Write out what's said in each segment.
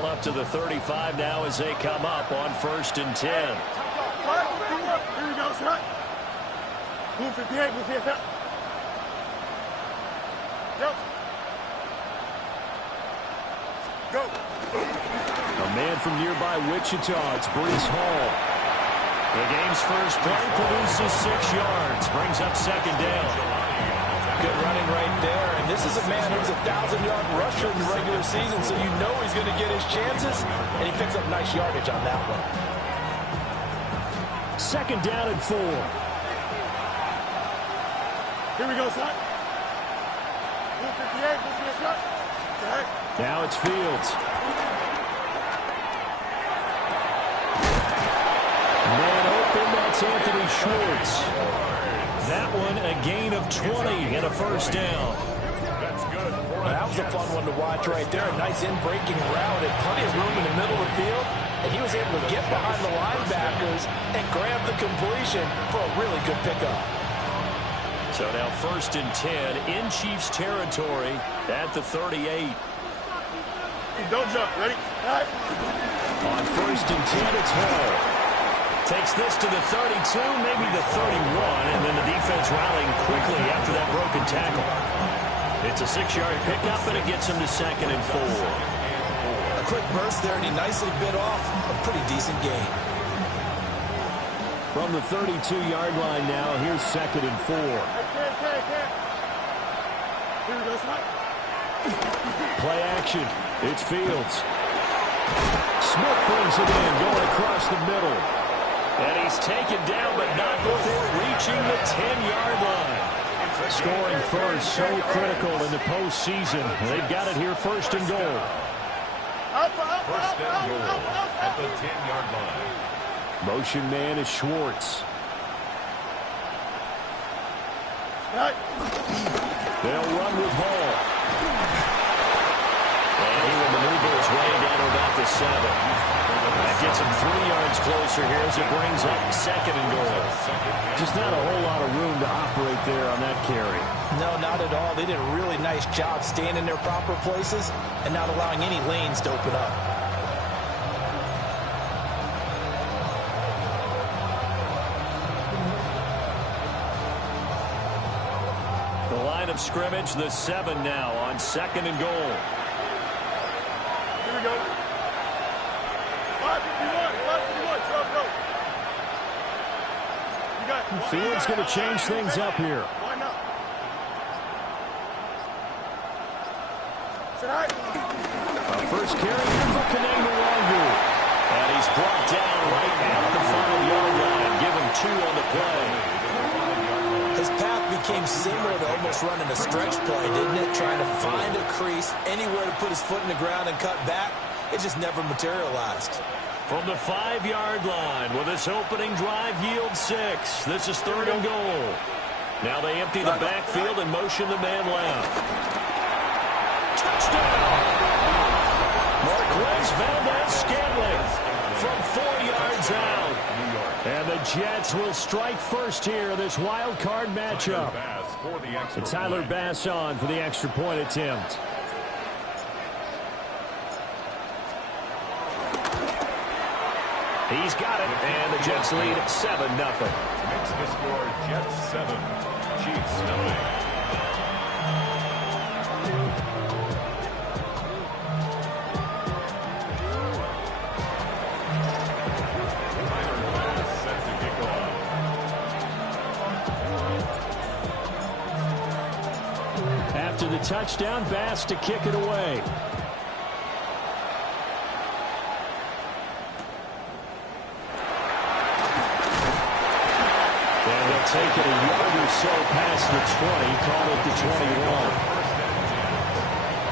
ball up to the 35 now as they come up on 1st and 10. Here we go, shot. Move 58, move 58. Yep. Go. A man from nearby Wichita, it's Brees Hall. The game's first play produces 6 yards, brings up 2nd down. Good running right there, and this is a man who's a 1,000-yard rusher in the regular season, so you know he's going to get his chances, and he picks up nice yardage on that one. 2nd down and 4. Here we go, son. Move 58, move 58. Okay. Now it's Fields. Man open, that's Anthony Schwartz. That one a gain of 20 and a 1st down. That's good. That was a fun one to watch right there. A nice in-breaking route and plenty of room in the middle of the field. And he was able to get behind the linebackers and grab the completion for a really good pickup. So now 1st and 10 in Chiefs territory at the 38. Don't jump. Ready? All right. On 1st and 10, it's Hall. Takes this to the 32, maybe the 31, and then the defense rallying quickly after that broken tackle. It's a 6-yard pickup, and it gets him to 2nd and 4. A quick burst there, and he nicely bit off a pretty decent gain. From the 32-yard line now, here's 2nd and 4. Here we go, son. Play action. It's Fields. Smith brings it in, going across the middle. And he's taken down, but not before reaching the 10-yard line. Scoring first, so critical in the postseason. They've got it here, 1st and goal. 1st and goal at the 10-yard line. Motion man is Schwartz. They'll run with Hall. And he will maneuver his way down to about the 7. That gets him 3 yards closer here as it brings up 2nd and goal. Just not a whole lot of room to operate there on that carry. No, not at all. They did a really nice job staying in their proper places and not allowing any lanes to open up. The line of scrimmage, the 7 now on 2nd and goal. Here we go. 551, go. You got it. Fields going to change things up here. Line up. Sit high. First carry here for Kananga Wangu. And he's brought down right at the 5-yard line. Give him 2 on the play. His path became similar to almost running a stretch play, didn't it? Trying to find a crease, anywhere to put his foot in the ground and cut back. It just never materialized. From the 5-yard line, will this opening drive yield 6? This is 3rd and goal. Now they empty the backfield and motion the man left. Touchdown! Marquez Valdez-Scantling from 4 yards out. And the Jets will strike first here, this wild card matchup. And Tyler Bass on for the extra point attempt. He's got it, and the Jets lead at 7-0. Makes the score Jets 7, Chiefs 9. After the touchdown, Bass to kick it away. And they'll take it a yard or so past the 20, call it the 21.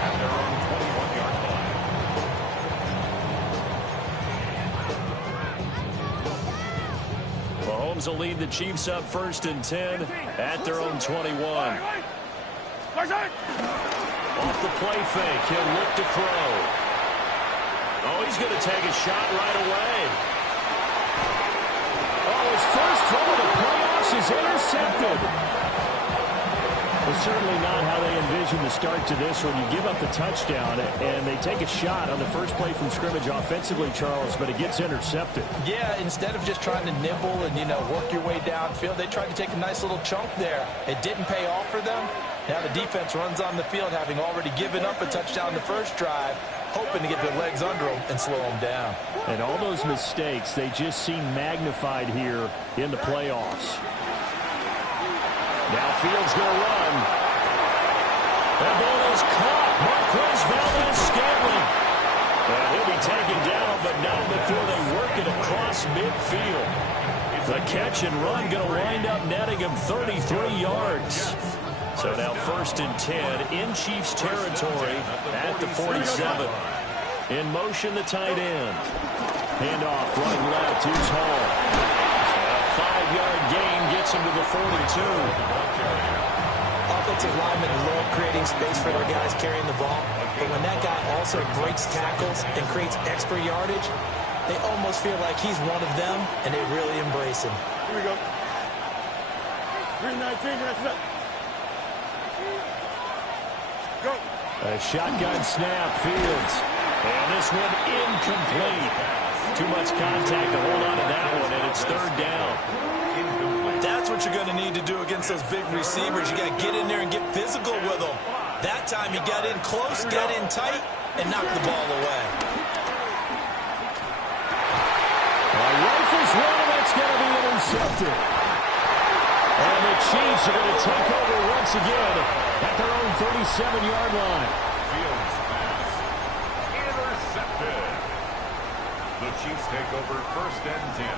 At their own 21-yard line. Mahomes will lead the Chiefs up 1st and 10 at their own 21. Off the play fake, he'll look to throw. Oh, he's going to take a shot right away. Oh, his first throw of the playoffs is intercepted. Well, certainly not how they envisioned the start to this one. You give up the touchdown, and they take a shot on the first play from scrimmage offensively, Charles, but it gets intercepted. Yeah, instead of just trying to nibble and, work your way downfield, they tried to take a nice little chunk there. It didn't pay off for them. Now the defense runs on the field, having already given up a touchdown the first drive, hoping to get their legs under them and slow them down. And all those mistakes, they just seem magnified here in the playoffs. Now Fields going to run. That ball is caught. Marquez Valdes-Scantling. And he'll be taken down, but not before they work it across midfield. The catch and run going to wind up netting him 33 yards. So now 1st and 10 in Chiefs territory at the 47. In motion, the tight end. Handoff, running left, here's Hall. A 5-yard gain gets him to the 42. Offensive linemen love creating space for their guys carrying the ball, but when that guy also breaks tackles and creates extra yardage, they almost feel like he's one of them, and they really embrace him. Here we go. 319, that's it. Go. A shotgun snap, Fields. And this one incomplete. Too much contact to hold on to that one, and it's 3rd down. That's what you're going to need to do against those big receivers. You got to get in there and get physical with them. That time he got in close, got in tight, and knocked the ball away. Rifles one, that's going to be intercepted. And the Chiefs are going to take over once again at their own 37-yard line. Fields pass. Intercepted. The Chiefs take over 1st and 10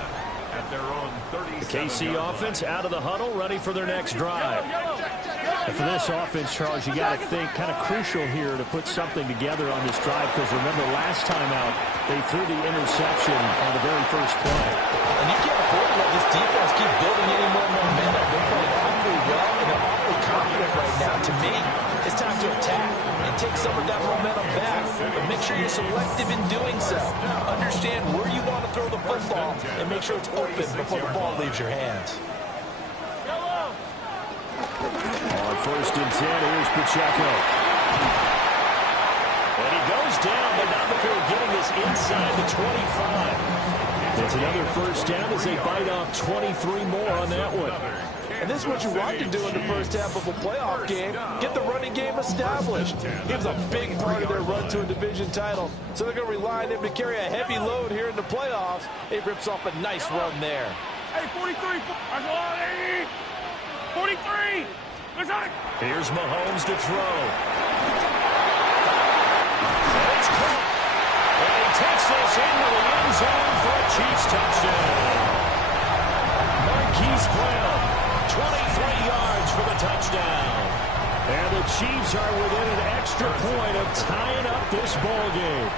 at their own 37. The KC offense out of the huddle, ready for their next drive. And for this offense, Charles, you got to think kind of crucial here to put something together on this drive, because remember last time out, they threw the interception on the very first play. And you can't afford to let this defense keep building any more momentum. They're playing awfully well, and they're awfully confident right now. To me, it's time to attack and take some of that momentum back, but make sure you're selective in doing so. Understand where you want to throw the football and make sure it's open before the ball leaves your hands. On 1st and 10, here's Pacheco. And he goes down, but not before getting this inside the 25. It's another 1st down as they bite off 23 more on that one. And this is what you want to do in the first half of a playoff game. Get the running game established. He was a big part of their run to a division title. So they're going to rely on him to carry a heavy load here in the playoffs. He rips off a nice run there. Hey, 43. 43. Here's Mahomes to throw. And it's caught. And he takes this into the end zone for a Chiefs touchdown. Marquise Brown, 23 yards for the touchdown. And the Chiefs are within an extra point of tying up this ball game.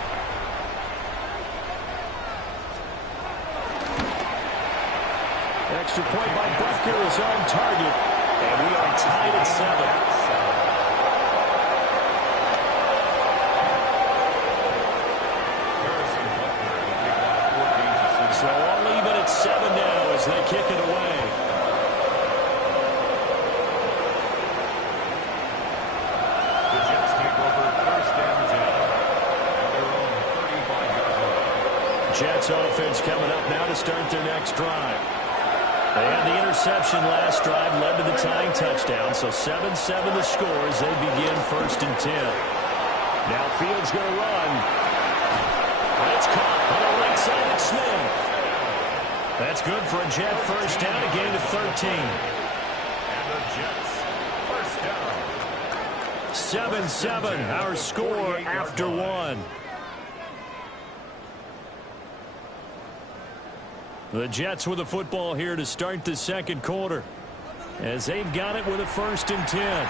Extra point by Butker is on target. And we are tied at 7. So all even at 7 now as they kick it away. The Jets take over 1st and 10 at their own 35-yard line. Jets offense coming up now to start their next drive. They had the interception last drive, led to the tying touchdown, so 7-7 the score as they begin 1st and 10. Now Fields going to run. And it's caught on the right side at Smith. That's good for a Jet 1st down, a gain of 13. And the Jets 1st down. 7-7, our score after 1. The Jets with the football here to start the 2nd quarter, as they've got it with a 1st and 10.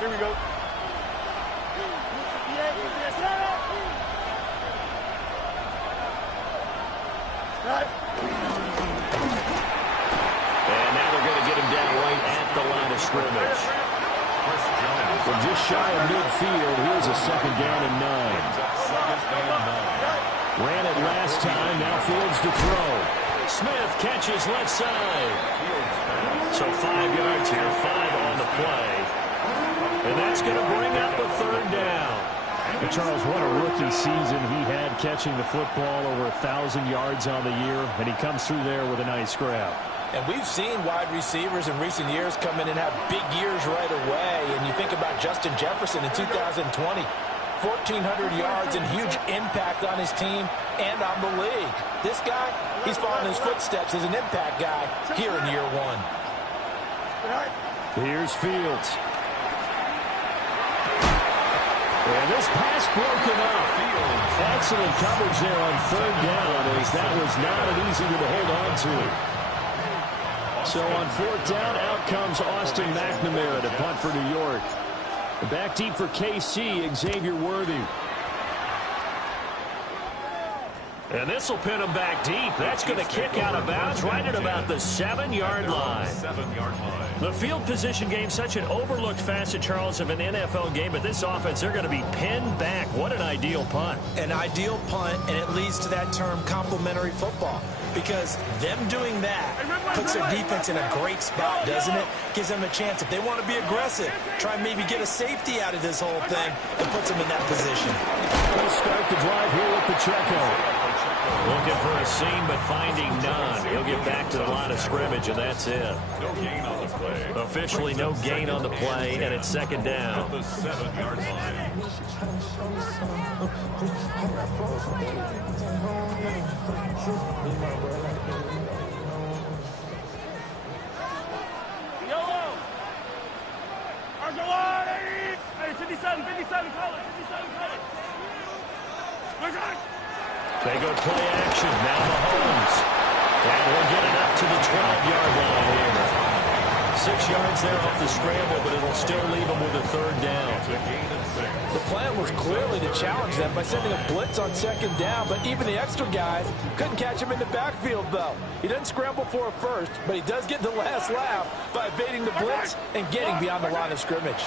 Here we go. And now they're going to get him down right at the line of scrimmage. From just shy of midfield, here's a 2nd down and 9. Ran it last time, now Fields to throw. Smith catches left side. So 5 yards here, 5 on the play. And that's going to bring up a 3rd down. And Charles, what a rookie season he had catching the football, over 1,000 yards on the year, and he comes through there with a nice grab. And we've seen wide receivers in recent years come in and have big years right away. And you think about Justin Jefferson in 2020, 1,400 yards and huge impact on his team and on the league. This guy, he's following his footsteps as an impact guy here in year 1. Here's Fields. And this pass broken up. Excellent coverage there on 3rd down, as that was not an easy one to hold on to. So on 4th down, out comes Austin McNamara to punt for New York. Back deep for KC, Xavier Worthy. And this will pin him back deep. That's going to kick out of bounds right at about the 7-yard line. The field position game, such an overlooked facet, Charles, of an NFL game. But this offense, they're going to be pinned back. What an ideal punt. An ideal punt, and it leads to that term complementary football. Because them doing that puts their defense in a great spot, doesn't it? Gives them a chance. If they want to be aggressive, try and maybe get a safety out of this whole thing, it puts them in that position. We'll start the drive here with Pacheco. Looking for a seam, but finding none. He'll get back to the line of scrimmage, and that's it. No gain on the play. Officially no gain on the play, and it's 2nd down. The 7-yard line. Yellow! Hey, 57, color, 57, color. They go play action. Now Mahomes. And we'll get it up to the 12-yard line here. 6 yards there off the scramble, but it'll still leave them with a 3rd down. The plan was clearly to challenge them by sending a blitz on 2nd down, but even the extra guys couldn't catch him in the backfield, though. He doesn't scramble for a first, but he does get the last laugh by evading the blitz and getting beyond the line of scrimmage.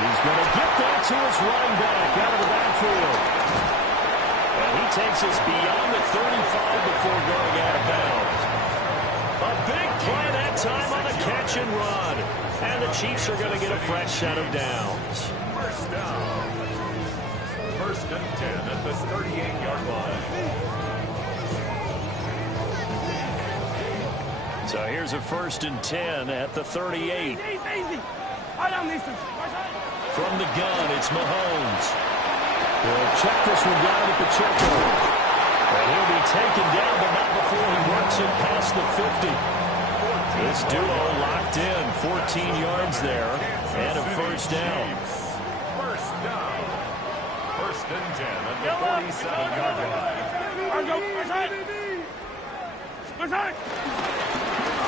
He's going to get that to his running back out of the backfield. And he takes us beyond the 35 before going out of bounds. A big play that time on the catch and run. And the Chiefs are going to get a fresh set of downs. First down. 1st and 10 at the 38-yard line. So here's a 1st and 10 at the 38. From the gun, it's Mahomes. He'll check this one down to Pacheco. And he'll be taken down, but not before he works it past the 50. This duo locked in, 14 yards there, and a 1st down. First down. 1st and 10 at the 47-yard line.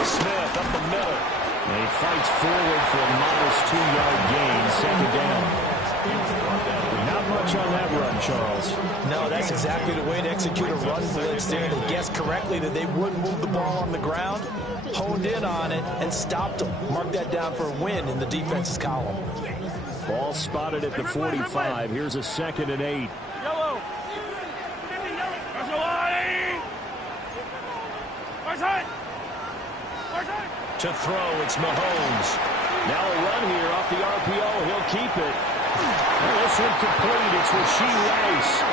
Smith up the middle. And he fights forward for a modest 2-yard gain, 2nd down. Not much on that run, Charles. No, that's exactly the way to execute a run blitz there. They guessed correctly that they wouldn't move the ball on the ground, honed in on it, and stopped them. Mark that down for a win in the defense's column. Ball spotted at the 45. Here's a 2nd and 8. Yellow. To throw, it's Mahomes. Now a run here off the RPO. He'll keep it. And this one complete. It's Rashee Rice.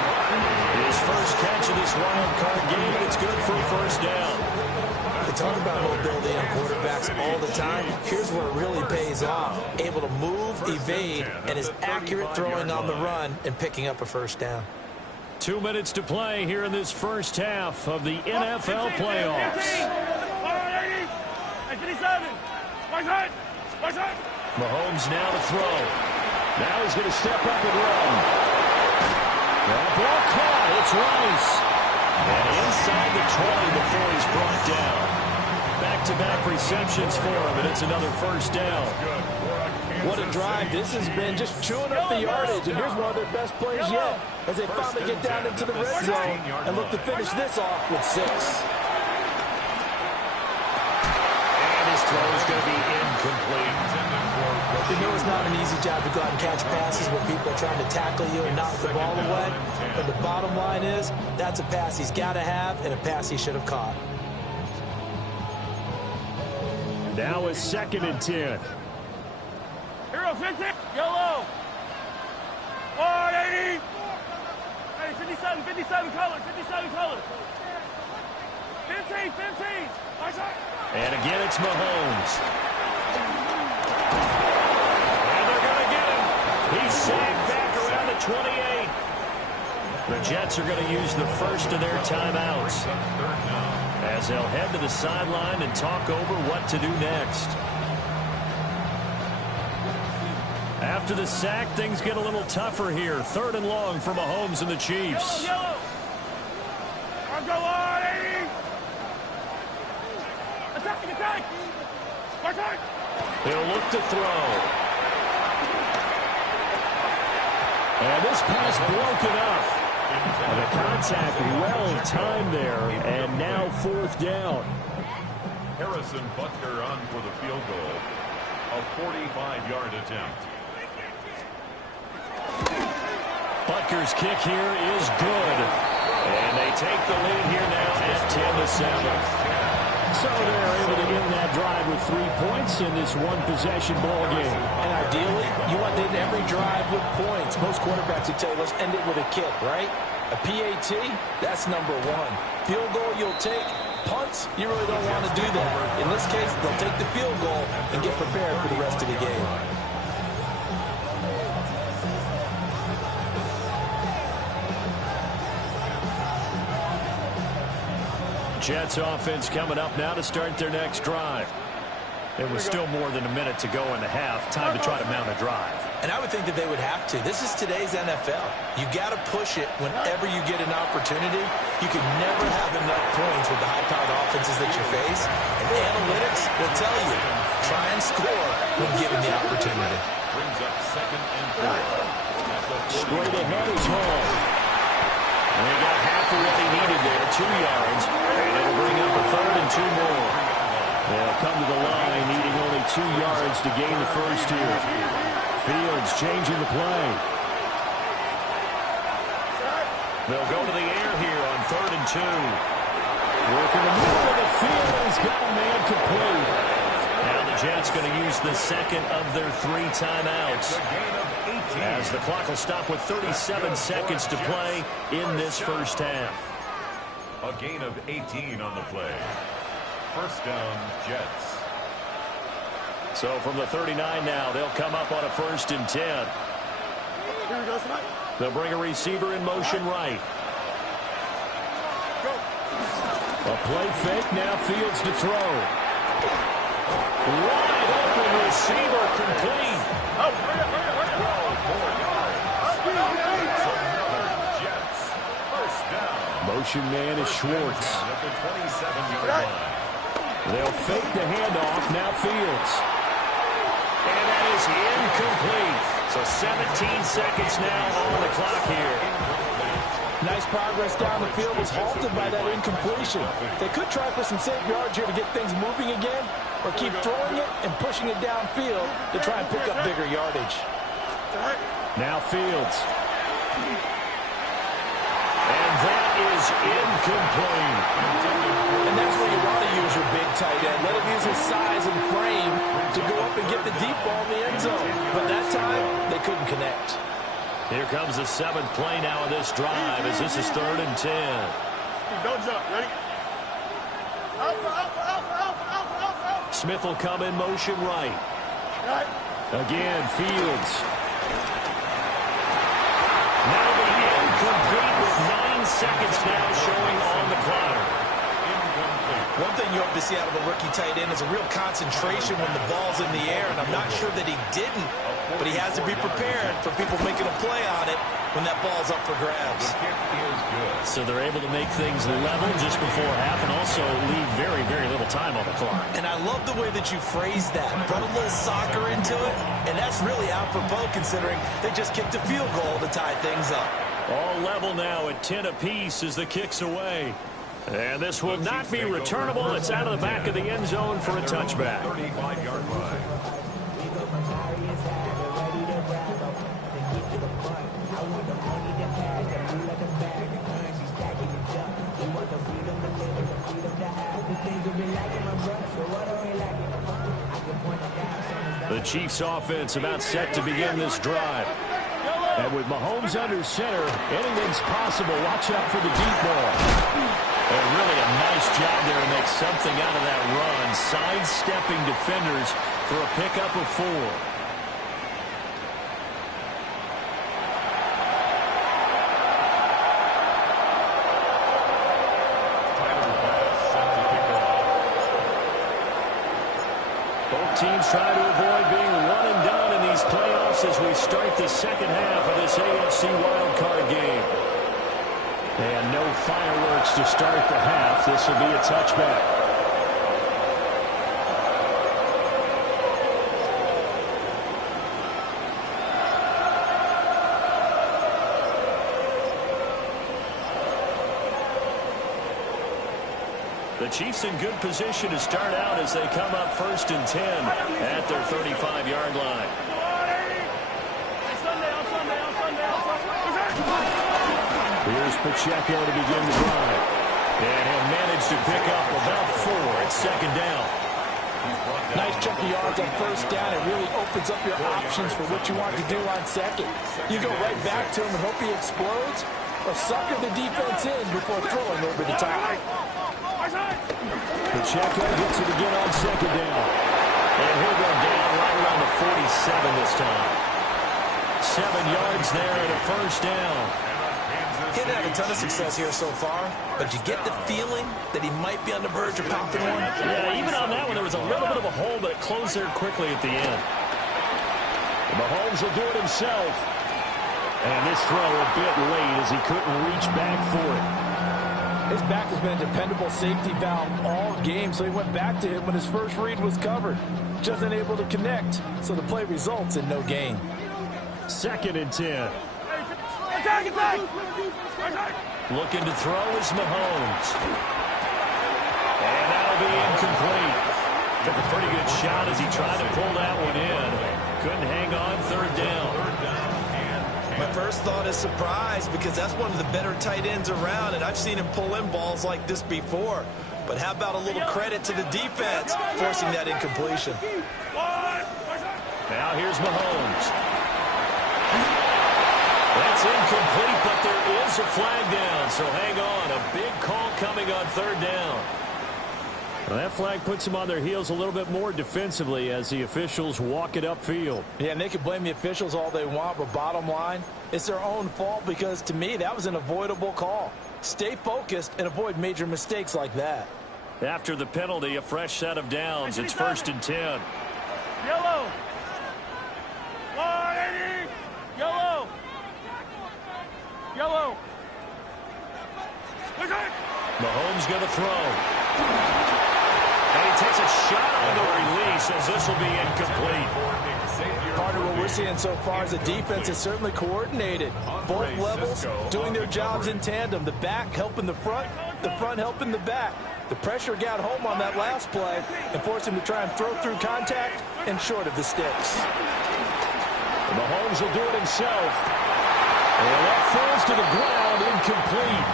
His first catch of this wild card game. It's good for a 1st down. They talk about mobility on quarterbacks all the time. Here's where it really pays off. Able to move, evade, and is accurate throwing on the run and picking up a 1st down. 2 minutes to play here in this first half of the NFL playoffs. Mahomes now to throw. Now he's going to step up and run. That ball caught. It's Rice. And inside the 20 before he's brought down. Back-to-back receptions for him, and it's another 1st down. What a drive. This has been just chewing up the yardage, and here's one of their best plays yet as they finally get down into the red zone and look to finish this off with 6. And his throw is going to be in incomplete. You know it's not an easy job to go out and catch passes when people are trying to tackle you and knock the ball away. But the bottom line is, that's a pass he's got to have and a pass he should have caught. Now it's 2nd and 10. Hero 50, yellow. 180. Hey, 57 color, 57 color. 15. And again, it's Mahomes. And they're going to get him. He's sagged back around the 28. The Jets are going to use the first of their timeouts as they'll head to the sideline and talk over what to do next. After the sack, things get a little tougher here. 3rd and long for Mahomes and the Chiefs. Yellow. I'll go 180. Attack. Attack. He'll look to throw. And this pass broken up. And the contact well timed there. And now 4th down. Harrison Butker on for the field goal. A 45-yard attempt. Butker's kick here is good. And they take the lead here now at 10-7. So they're able to end that drive with 3 points in this one-possession ball game. And ideally, you want to end every drive with points. Most quarterbacks would tell you, let's end it with a kick, right? A PAT, that's number 1. Field goal you'll take. Punts, you really don't want to do that. In this case, they'll take the field goal and get prepared for the rest of the game. Jets offense coming up now to start their next drive. There was still more than a minute to go in the half. Time to try to mount a drive. And I would think that they would have to. This is today's NFL. You got to push it whenever you get an opportunity. You can never have enough points with the high-powered offenses that you face. And analytics will tell you, try and score when given the opportunity. Brings up 2nd and 4. Straight ahead is Hall. And he got half of what he needed there, 2 yards. And it'll bring up a 3rd and 2 more. They'll come to the line needing only 2 yards to gain the first here. Fields changing the play. They'll go to the air here on 3rd and 2. Working the middle of the field. He's got a man complete. Now the Jets going to use the 2nd of their 3 timeouts. As the clock will stop with 37 seconds to play in this first half. A gain of 18 on the play. First down, Jets. So from the 39 now, they'll come up on a 1st and 10. They'll bring a receiver in motion right. A play fake, now Fields to throw. Wide open receiver complete. Jets. First down. Motion man is Schwartz. At the 27-yard line. They'll fake the handoff, now Fields. And that is incomplete. So 17 seconds now on the clock here. Nice progress down the field was halted by that incompletion. They could try for some safe yards here to get things moving again, or keep throwing it and pushing it downfield to try and pick up bigger yardage. Now Fields. And that is incomplete. And that's where you want to use your big tight end. Let him use his size and frame to go up and get the deep ball in the end zone. But that time, they couldn't connect. Here comes the 7th play now of this drive as this is 3rd and 10. Don't jump. Ready? Alpha. Smith will come in motion right. Again, Fields. Now the incomplete with 9 seconds now showing on the clock. One thing you hope to see out of a rookie tight end is a real concentration when the ball's in the air, and I'm not sure that he didn't, but he has to be prepared for people making a play on it when that ball's up for grabs. So they're able to make things level just before half and also leave very, very little time on the clock. And I love the way that you phrased that. Brought a little soccer into it, and that's really apropos considering they just kicked a field goal to tie things up. All level now at 10 apiece as the kick's away. And this will not be returnable. It's out of the back of the end zone for a touchback. 35-yard line. The Chiefs offense about set to begin this drive. And with Mahomes under center, anything's possible. Watch out for the deep ball. And really a nice job there to make something out of that run. Sidestepping defenders for a pickup of 4. Teams try to avoid being one and done in these playoffs as we start the second half of this AFC wildcard game. And no fireworks to start the half. This will be a touchback. The Chiefs in good position to start out as they come up 1st and 10 at their 35-yard line. Here's Pacheco to begin the drive. And he'll manage to pick up about 4 at 2nd down. Nice chunk of yards on 1st down. It really opens up your options for what you want to do on 2nd. You go right back to him and hope he explodes, or sucker the defense in before throwing over the top. Pacheco gets it again on 2nd down. And he'll go down right around the 47 this time. 7 yards there and a 1st down. He hasn't had a ton of success here so far, but you get the feeling that he might be on the verge of popping one. Yeah, even on that one, there was a little bit of a hole, but it closed there quickly at the end. Mahomes will do it himself. And this throw a bit late as he couldn't reach back for it. His back has been a dependable safety valve all game, so he went back to him when his first read was covered. Just unable to connect, so the play results in no gain. 2nd and 10. Looking to throw is Mahomes. And that'll be incomplete. Took a pretty good shot as he tried to pull that one in. Couldn't hang on 3rd down. My first thought is surprise, because that's one of the better tight ends around, and I've seen him pull in balls like this before. But how about a little credit to the defense forcing that incompletion? Now here's Mahomes. That's incomplete, but there is a flag down, so hang on. A big call coming on 3rd down. Well, that flag puts them on their heels a little bit more defensively as the officials walk it upfield. Yeah, and they can blame the officials all they want, but bottom line, it's their own fault, because to me, that was an avoidable call. Stay focused and avoid major mistakes like that. After the penalty, a fresh set of downs. It's 1st and 10. Yellow. 180. Yellow. Yellow. Mahomes going to throw. And he takes a shot on the release as this will be incomplete. Partner, what we're seeing so far is the defense is certainly coordinated. Both levels doing their jobs in tandem. The back helping the front helping the back. The pressure got home on that last play and forced him to try and throw through contact and short of the sticks. Mahomes will do it himself. And that falls to the ground, incomplete.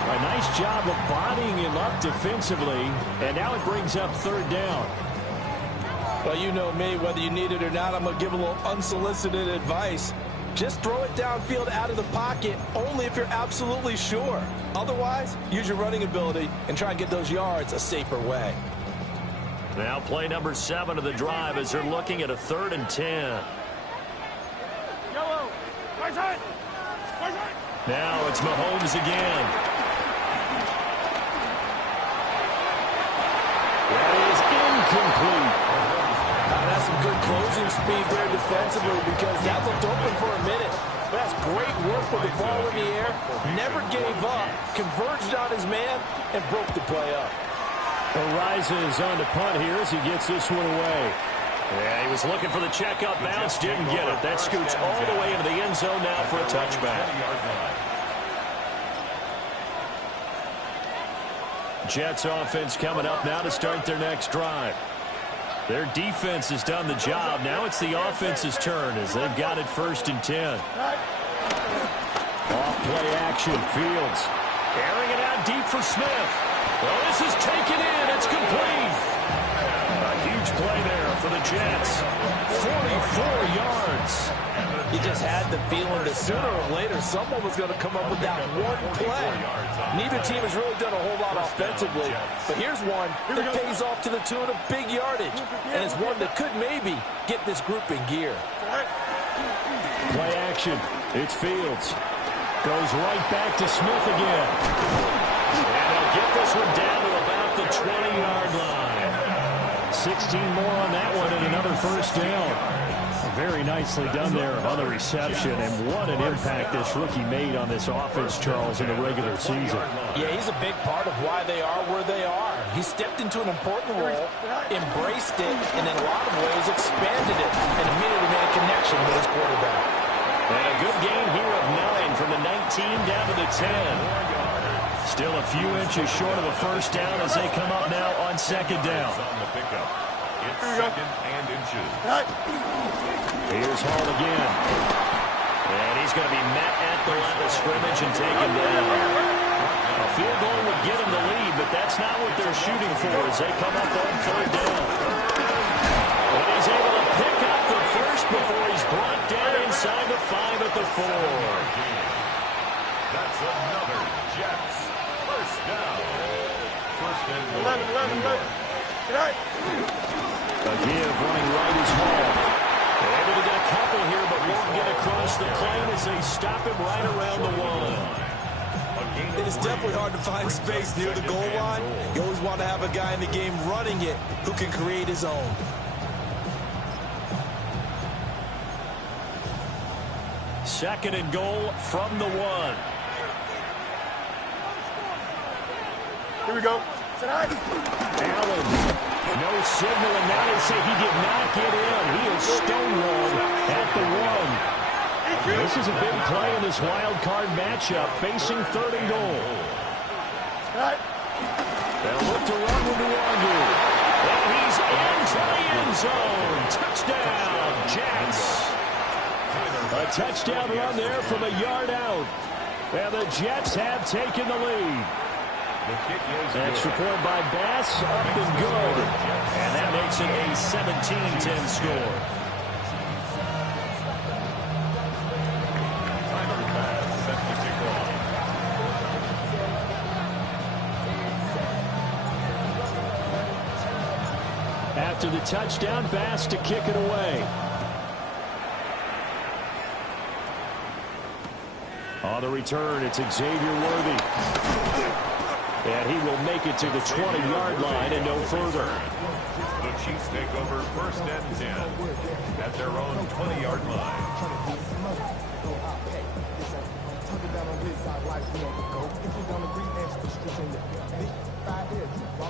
A nice job of bodying him up defensively, and now it brings up 3rd down. Well, you know me, whether you need it or not, I'm going to give a little unsolicited advice. Just throw it downfield out of the pocket only if you're absolutely sure. Otherwise, use your running ability and try and get those yards a safer way. Now play number 7 of the drive as they're looking at a 3rd and 10. Yellow. Right side. Now it's Mahomes again. That is incomplete. That's some good closing speed there defensively, because that looked open for a minute. That's great work with the ball in the air. Never gave up, converged on his man, and broke the play up. Rises on the punt here as he gets this one away. Yeah, he was looking for the checkup bounce, didn't get it. That scoots all the way into the end zone now for a touchback. Jets offense coming up now to start their next drive. Their defense has done the job. Now it's the offense's turn as they've got it 1st and 10. Off play action. Fields airing it out deep for Smith. Well, this is taken in. It's complete. A huge play there for the Jets. 44 yards. You just had the feeling that sooner or later someone was going to come up with that one play. Neither team has really done a whole lot offensively, but here's one that pays off to the tune of big yardage, and it's one that could maybe get this group in gear. Play action. It's Fields. Goes right back to Smith again. And he'll get this one down to about the 20-yard line. 16 more on that one and another 1st down. Very nicely done there on the reception, and what an impact this rookie made on this offense, Charles, in the regular season. Yeah, he's a big part of why they are where they are. He stepped into an important role, embraced it, and in a lot of ways expanded it, and immediately made a connection with his quarterback. And a good gain here of 9 from the 19 down to the 10. Still a few inches short of a 1st down as they come up now on 2nd down. It's 2nd and inches. Here's Hall again. And he's going to be met at the line of scrimmage and taken down. A field goal would get him the lead, but that's not what they're shooting for as they come up on 3rd down. And he's able to pick up the first before he's brought down inside the 5 at the 4. That's another Jets 1st down. 1st and 11. A give running right is Hall. Able to get a couple here, but won't get across the plane as they stop him right around the 1. It is definitely hard to find space near the goal line. You always want to have a guy in the game running it who can create his own. Second and goal from the 1. Here we go. Allen. No signal, and now they say he did not get in. He is stonewalled at the 1. This is a big play in this wild card matchup, facing 3rd and goal. They'll look to run with Nwangu. And he's into the end zone. Touchdown, Jets. A touchdown run there from a yard out. And the Jets have taken the lead. Extra point by Bass, up and good. And that makes it a 17-10 score. After the touchdown, Bass to kick it away. On the return, it's Xavier Worthy. And he will make it to the 20-yard line and no further. The Chiefs take over 1st and 10 at their own 20-yard line.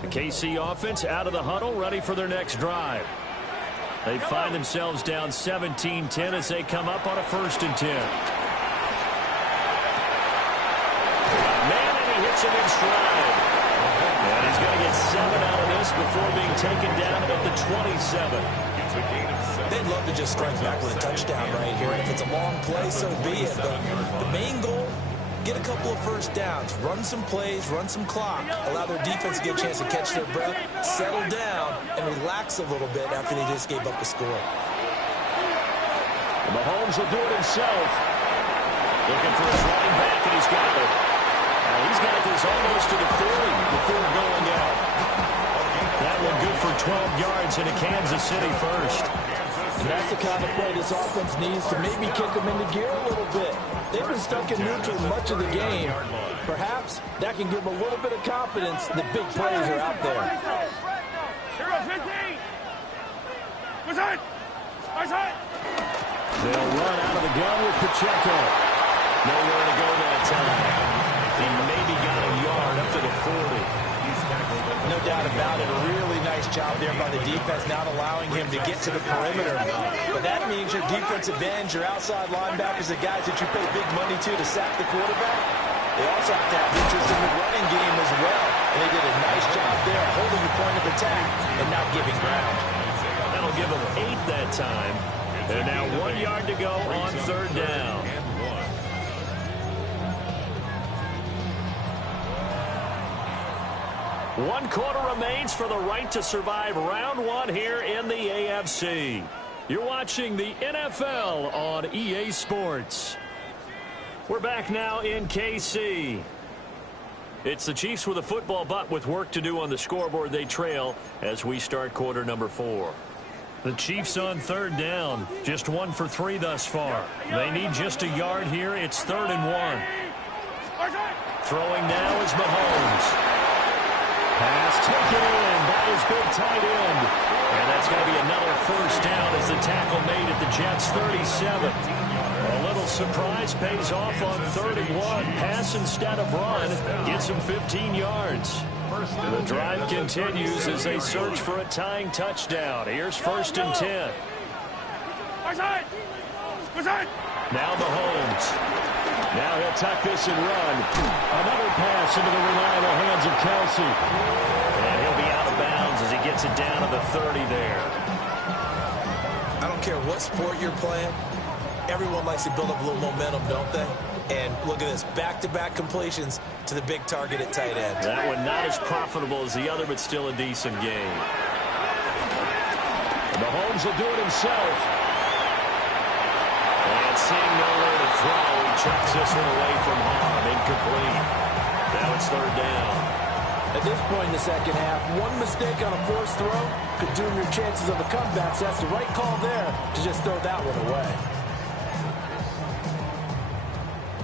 The KC offense out of the huddle, ready for their next drive. They find themselves down 17-10 as they come up on a 1st and 10. Hits him in stride. And he's going to get 7 out of this before being taken down at the 27. They'd love to just strike back with a touchdown right here. If it's a long play, so be it. But the main goal, get a couple of 1st downs, run some plays, run some clock, allow their defense to get a chance to catch their breath, settle down, and relax a little bit after they just gave up a score. And Mahomes will do it himself. Looking for his running back, and he's got it. He's got this almost to the 40 before going out. That one good for 12 yards into Kansas City 1st. And that's the kind of play this offense needs to maybe kick them into gear a little bit. They've been stuck in neutral much of the game. Perhaps that can give them a little bit of confidence that big plays are out there. Here goes 15. What's that? They'll run out of the gun with Pacheco. Nowhere to go that time. He maybe got a yard up to the 40. No doubt about it. A really nice job there by the defense, not allowing him to get to the perimeter. But that means your defensive ends, your outside linebackers, the guys that you pay big money to sack the quarterback, They also have to have interest in the running game as well. And they did a nice job there holding the point of attack and not giving ground. That'll give them 8 that time. And now 1 yard to go on third down. One quarter remains for the right to survive round 1 here in the AFC. You're watching the NFL on EA Sports. We're back now in KC. It's the Chiefs with a football, but with work to do on the scoreboard. They trail as we start quarter number 4. The Chiefs on third down. Just 1 for 3 thus far. They need just a yard here. It's 3rd and 1. Throwing now is Mahomes. Pass taken in by his big tight end. And that's going to be another first down as the tackle made at the Jets' 37. A little surprise pays off on 3rd and 1. Pass instead of run gets him 15 yards. The drive continues as they search for a tying touchdown. Here's 1st and 10. Now Mahomes. Now he'll tuck this and run. Another pass into the reliable hands of Kelsey. And he'll be out of bounds as he gets it down to the 30 there. I don't care what sport you're playing. Everyone likes to build up a little momentum, don't they? And look at this, back-to-back completions to the big target at tight end. That one not as profitable as the other, but still a decent game. Mahomes will do it himself. And seeing nowhere to throw, he chucks this one away from harm. Incomplete. Now it's 3rd down. At this point in the second half, one mistake on a forced throw could doom your chances of a comeback. So that's the right call there to just throw that one away.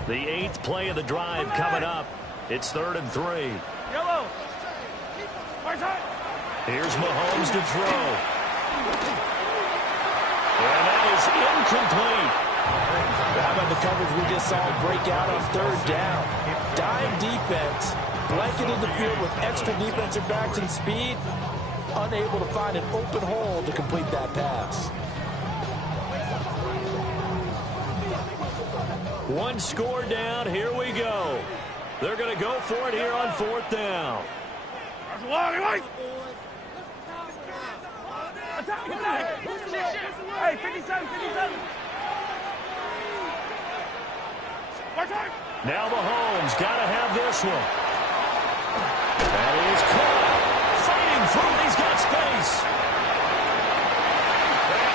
The 8th play of the drive coming up. It's 3rd and 3. Yellow. Here's Mahomes to throw. And that is incomplete. How about the coverage we just saw break out on 3rd down? Dime defense, blanketed the field with extra defensive backs and speed, unable to find an open hole to complete that pass. One score down. Here we go. They're going to go for it here on 4th down. Hey, 57, 57. Now Mahomes got to have this one. That is caught. Fighting through. He's got space. And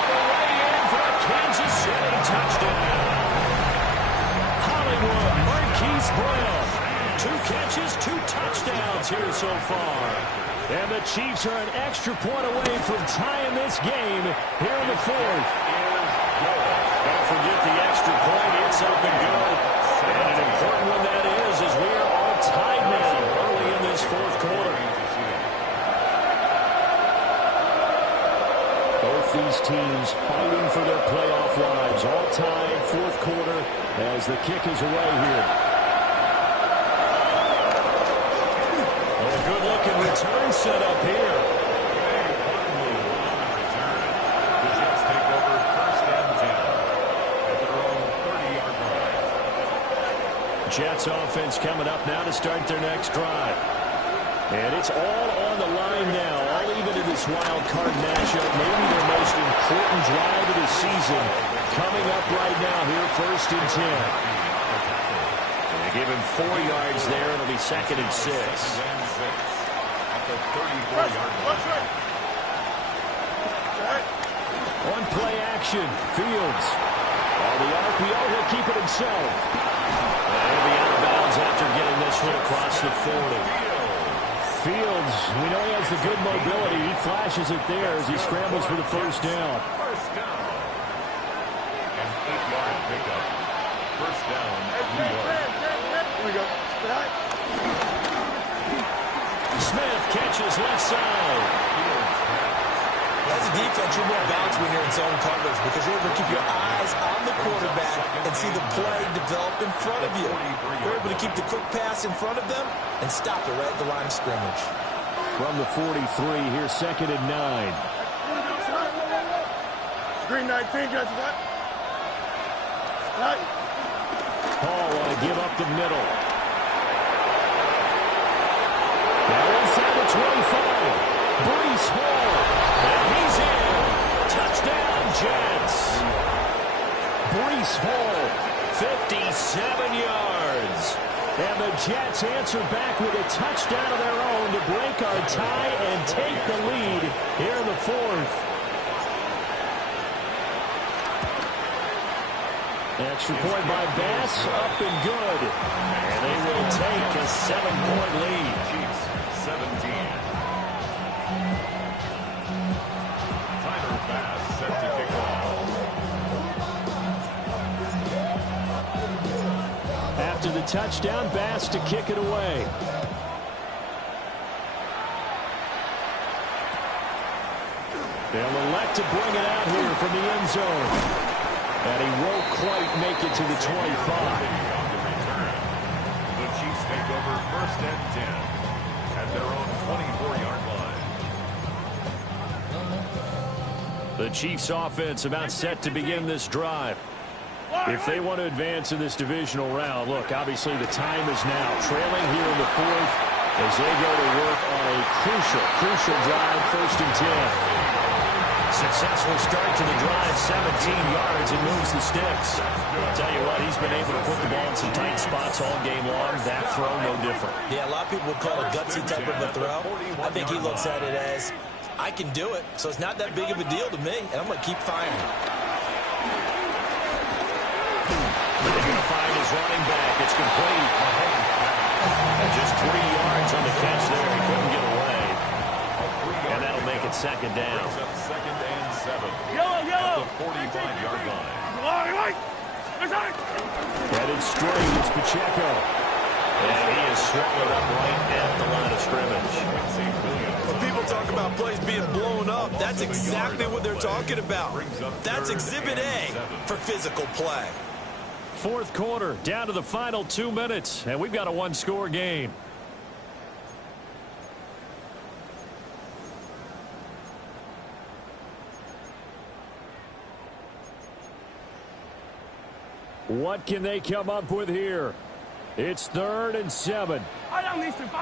all the way in for a Kansas City touchdown. Hollywood Marquise Brown. 2 catches, 2 touchdowns here so far. And the Chiefs are an extra point away from tying this game here in the 4th. Don't forget the extra point. It's up and good. And an important one that is, as we are all tied now early in this 4th quarter. Both these teams fighting for their playoff lives. All tied, 4th quarter, as the kick is away here. Oh, a good-looking return set up here. Jets offense coming up now to start their next drive. And it's all on the line now, all even in this wild card matchup. Maybe their most important drive of the season coming up right now here, 1st and 10. And they give him 4 yards there. It'll be 2nd and 6. On play action, Fields. On the RPO, he'll keep it himself. He'll be out of bounds after getting this one across the 40. Fields, we know he has the good mobility. He flashes it there as he scrambles for the 1st down. An 8-yard pickup. 1st down, New York. Here we go. Smith catches left side. As a defense, you're more balanced when you're in zone coverage because you're able to keep your eyes on the quarterback and see the play develop in front of you. You're able to keep the quick pass in front of them and stop it right at the line of scrimmage. From the 43, here's 2nd and 9. Green 19, guys. Paul want to give up the middle. 25. Breece Hall. And he's in. Touchdown, Jets. Breece Hall, 57 yards. And the Jets answer back with a touchdown of their own to break our tie and take the lead here in the fourth. Extra point by Bass, up and good. And they will take a 7-point lead. Chiefs, 17. Tyler Bass set to kick off. After the touchdown, Bass to kick it away. They'll elect to bring it out here from the end zone. And he won't quite make it to the 25. The Chiefs take over first and 10 at their own 24-yard line. The Chiefs offense about set to begin this drive. If they want to advance in this divisional round, look, obviously the time is now. Trailing here in the fourth as they go to work on a crucial drive, first and 10. Successful start to the drive, 17 yards, and moves the sticks. I'll tell you what, he's been able to put the ball in some tight spots all game long. That throw, no different. Yeah, a lot of people would call it a gutsy type of a throw. I think he looks at it as, I can do it, so it's not that big of a deal to me, and I'm going to keep firing. They're going to find his running back. It's complete. And just 3 yards on the catch there. He couldn't get away. And that'll make it second down. Second and 7. Yellow. At the 45-yard line. Headed straight. It's Pacheco. And he is swallowed up right at the line of scrimmage. When people talk about plays being blown up, that's exactly what they're talking about. That's Exhibit A for physical play. Fourth quarter, down to the final 2 minutes, and we've got a one-score game. What can they come up with here? It's 3rd and 7. Fight on these two. He'll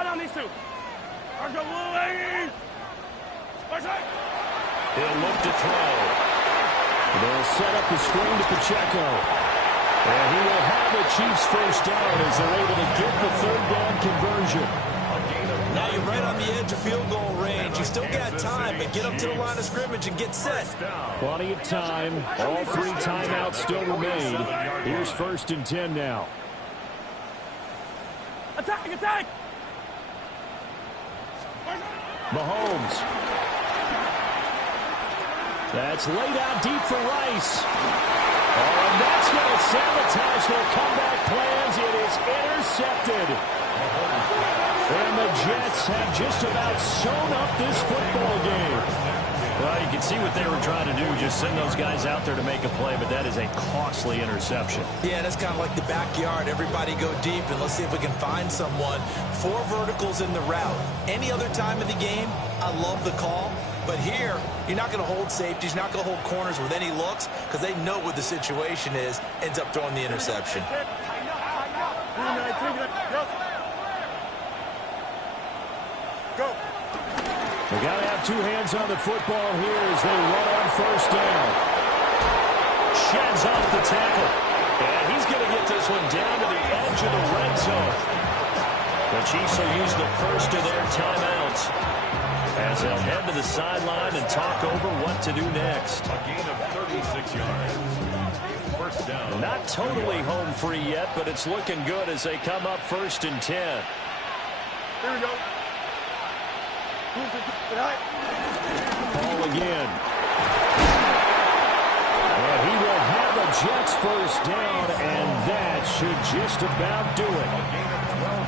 look to throw. They'll set up the screen to Pacheco. And he will have the Chiefs first down as they're able to get the 3rd down conversion. Now you're right on the edge of field goal range. You still got time, but get up to the line of scrimmage and get set. Plenty of time. All 3 timeouts still remain. Here's 1st and 10 now. Attack! Mahomes. That's laid out deep for Rice. Oh, and that's going to sabotage their comeback plans. It is intercepted. And the Jets have just about sewn up this football game. Well, you can see what they were trying to do, just send those guys out there to make a play, but that is a costly interception. Yeah, that's kind of like the backyard. Everybody go deep, and let's see if we can find someone. 4 verticals in the route. Any other time of the game, I love the call. But here, you're not going to hold safeties, you're not going to hold corners with any looks because they know what the situation is, ends up throwing the interception. Go. They got to have 2 hands on the football here as they run on first down. Sheds off the tackle. And he's going to get this one down to the edge of the red zone. The Chiefs will use the first of their timeouts as they'll head to the sideline and talk over what to do next. A gain of 36 yards. First down. Not totally home free yet, but it's looking good as they come up 1st and 10. Here we go. Ball again. And he will have a Jets first down, and that should just about do it.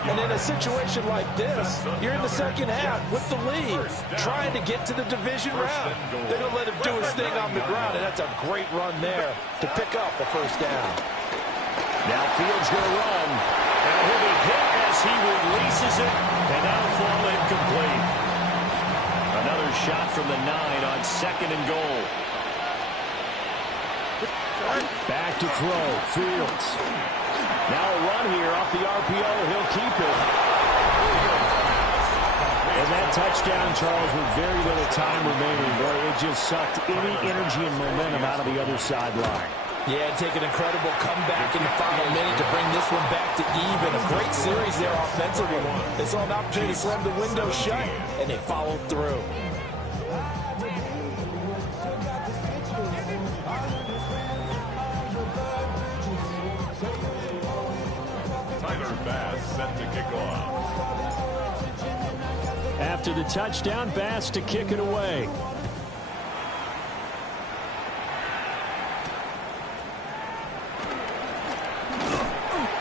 And in a situation like this, you're in the second half with the lead, trying to get to the division round. They're going to let him do his thing on the ground, and that's a great run there to pick up a first down. Now Fields going to run. And he'll be hit as he releases it, and that'll fall incomplete. Another shot from the 9 on 2nd and goal. Back to throw. Fields. Now a run here off the RPO. He'll keep it. And that touchdown, Charles, with very little time remaining, boy, it just sucked any energy and momentum out of the other sideline. Yeah, take an incredible comeback in the final minute to bring this one back to even. A great series there offensively. They saw an opportunity to slam the window shut, and they followed through. Set to kick off. After the touchdown, Bass to kick it away.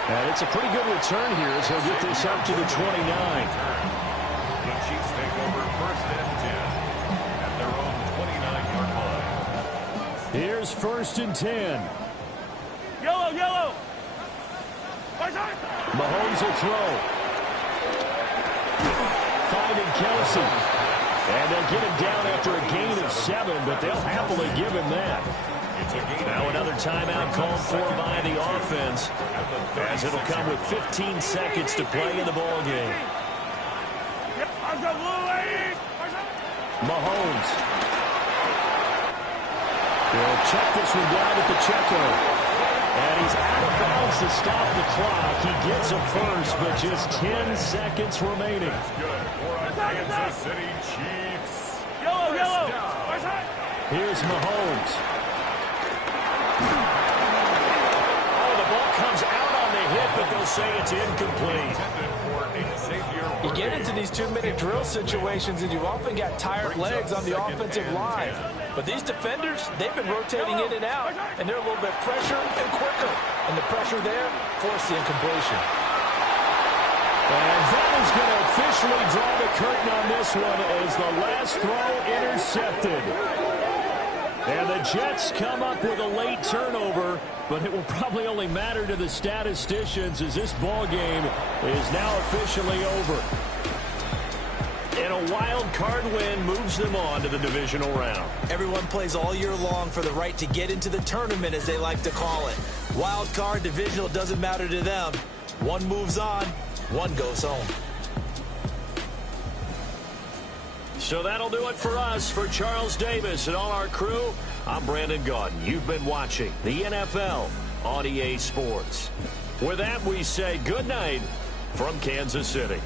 And it's a pretty good return here as he'll get this up to the 29. The Chiefs take over 1st and 10 at their own 29-yard line. Here's 1st and 10. Yellow, yellow. Mahomes will throw. Finding Kelsey. And they'll get him down after a gain of 7, but they'll happily give him that. Now another timeout called for by the offense, as it'll come with 15 seconds to play in the ball game. Mahomes. He'll check this one down at the checker. And he's out of bounds to stop the clock. He gets a first, but just 10 seconds remaining. That's good for our Kansas City Chiefs. Yellow, yellow. Here's Mahomes. Oh, the ball comes out on the hit, but they'll say it's incomplete. You get into these 2-minute drill situations, and you've often got tired legs on the offensive line. But these defenders, they've been rotating in and out, and they're a little bit fresher and quicker. And the pressure there forced the incompletion. And that is going to officially draw the curtain on this one as the last throw intercepted. And the Jets come up with a late turnover, but it will probably only matter to the statisticians as this ball game is now officially over. And a wild card win moves them on to the divisional round. Everyone plays all year long for the right to get into the tournament, as they like to call it. Wild card, divisional, doesn't matter to them. One moves on, one goes home. So that'll do it for us. For Charles Davis and all our crew, I'm Brandon Gaudin. You've been watching the NFL on EA Sports. With that, we say good night from Kansas City.